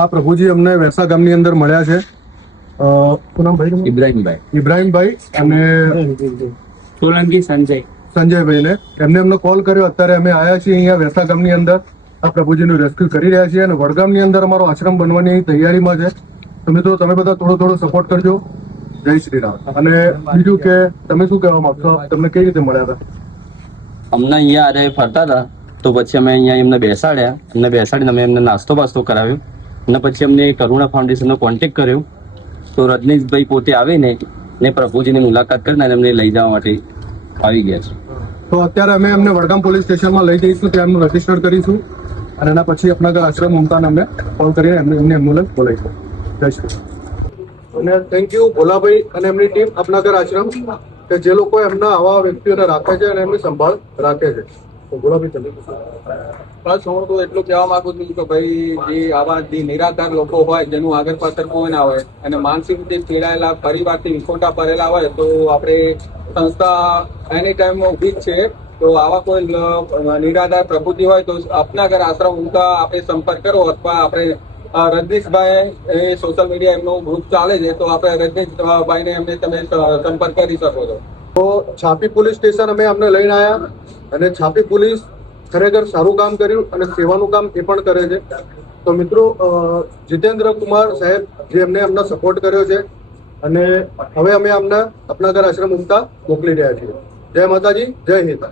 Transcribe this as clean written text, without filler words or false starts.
આ પ્રભુજી અમને વેસા ગામની અંદર મળ્યા છે. શું નામ ભાઈ? ઇબ્રાહીમભાઈ અને સોલંકી સંજયભાઈને એમને કોલ કર્યો. અત્યારે અમે આવ્યા છીએ અહીંયા વેસા ગામની અંદર. આ પ્રભુજીનું રેસ્ક્યુ કરી રહ્યા છીએ અને વડગામની અંદર અમારો આશ્રમ બનવાની તૈયારીમાં છે. તો મિત્રો તમે બધા થોડો સપોર્ટ કરજો. જય શ્રી રામ. અને બીજું કે તમે શું કહેવા માંગશો? તમને કઈ રીતે મળ્યા હતા? અમને અહીંયા આજે ફરતા હતા તો પછી અમે અહીંયા એમને બેસાડીને અમે એમને નાસ્તો બાસ્તો કરાવ્યો અને પછી અમને કરુણા ફાઉન્ડેશનનો કોન્ટેક્ટ કર્યો. તો રજનીશભાઈ પોતે આવીને ને પ્રભુજીની મુલાકાત કરીને એમને લઈ જવા માટે આવી ગયા છે. તો અત્યારે અમે એમને વડગામ પોલીસ સ્ટેશનમાં લઈ જઈશું, ત્યાં એમનું રજીસ્ટર કરીશું અને એના પછી અપનાગર આશ્રમ મમતાને અમને કોલ કરીને એમની એમ્બ્યુલન્સ બોલાવીશું. જય શ્રી અને થેન્ક યુ ભોલાભાઈ અને એમની ટીમ અપનાગર આશ્રમ કે જે લોકો એમના આવા વ્યક્તિઓને રાખે છે અને એમની સંભાળ રાખે છે. તો ભોલાભાઈ તમે બસ હું તો એટલું કહેવા માંગુ છું કે ભાઈ જે આવા જે નિરાધાર લોકો હોય જેનું આગળ પાછળ કોઈ ના હોય અને માનસિક રીતે પીડાયેલા પરિવારથી વિખોટા પડેલા હોય તો આપણે સંસ્થા એની ટાઈમ ઊભી જ છે. તો આવા કોઈ નિરાધાર પ્રભુતિ હોય તો અપનાગર આશ્રમ ઉમતા આપણે સંપર્ક કરો અથવા આપણે રજનીશભાઈ એ સોશિયલ મીડિયા એમનું ગ્રુપ ચાલે છે તો આપણે રજનીશભાઈને એમને તમે સંપર્ક કરી શકો છો. તો છાપી પોલીસ સ્ટેશન અમે અમને લઈને આવ્યા અને છાપી પોલીસ ખરેખર સારું કામ કર્યું અને સેવાનું કામ એ પણ કરે છે. તો મિત્રો જીતેન્દ્ર કુમાર સાહેબ જે એમને સપોર્ટ કર્યો છે અને હવે અમે અમને અપનાગર આશ્રમ ઉમતા મોકલી રહ્યા છીએ. જય માતાજી, જય હિન્દ.